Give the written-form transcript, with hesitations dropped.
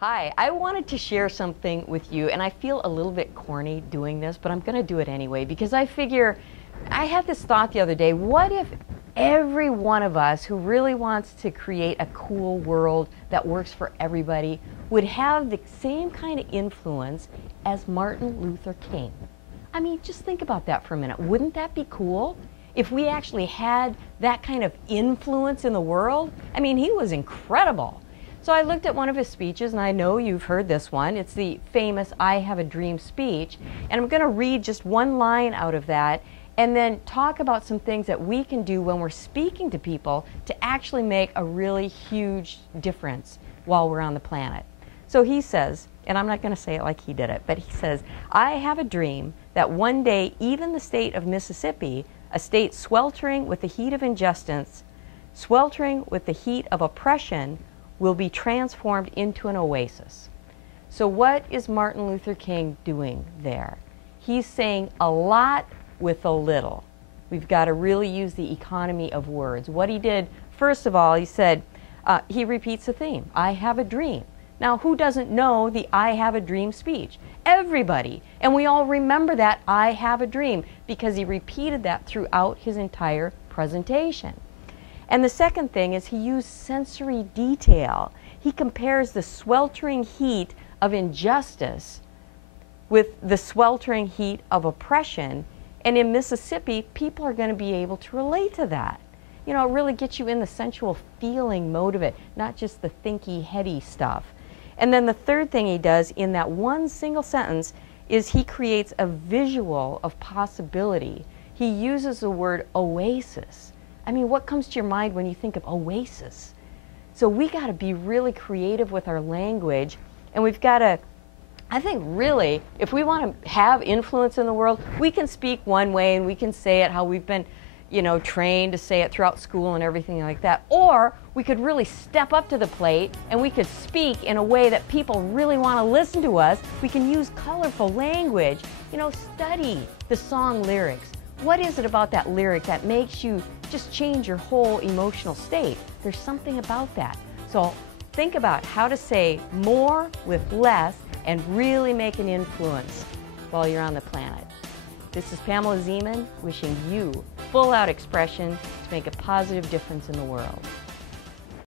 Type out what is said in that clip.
Hi, I wanted to share something with you, and I feel a little bit corny doing this, but I'm going to do it anyway because I figure I had this thought the other day. What if every one of us who really wants to create a cool world that works for everybody would have the same kind of influence as Martin Luther King? I mean, just think about that for a minute. Wouldn't that be cool? If we actually had that kind of influence in the world? I mean, he was incredible. So I looked at one of his speeches, and I know you've heard this one. It's the famous "I Have a Dream" speech. And I'm going to read just one line out of that and then talk about some things that we can do when we're speaking to people to actually make a really huge difference while we're on the planet. So he says, and I'm not going to say it like he did it, but he says, "I have a dream that one day even the state of Mississippi, a state sweltering with the heat of injustice, sweltering with the heat of oppression, will be transformed into an oasis." So what is Martin Luther King doing there? He's saying a lot with a little. We've got to really use the economy of words. What he did, first of all, he said, he repeats the theme, "I have a dream." Now, who doesn't know the "I have a dream" speech? Everybody. And we all remember that "I have a dream" because he repeated that throughout his entire presentation. And the second thing is he used sensory detail. He compares the sweltering heat of injustice with the sweltering heat of oppression. And in Mississippi, people are going to be able to relate to that. You know, it really gets you in the sensual feeling mode of it, not just the thinky, heady stuff. And then the third thing he does in that one single sentence is he creates a visual of possibility. He uses the word oasis. I mean, what comes to your mind when you think of oasis? So we got to be really creative with our language, and we've got to, I think really, if we want to have influence in the world, we can speak one way and we can say it how we've been, you know, trained to say it throughout school and everything like that. Or we could really step up to the plate and we could speak in a way that people really want to listen to us. We can use colorful language. You know, study the song lyrics. What is it about that lyric that makes you just change your whole emotional state? There's something about that. So think about how to say more with less and really make an influence while you're on the planet. This is Pamela Ziemann wishing you full-out expression to make a positive difference in the world.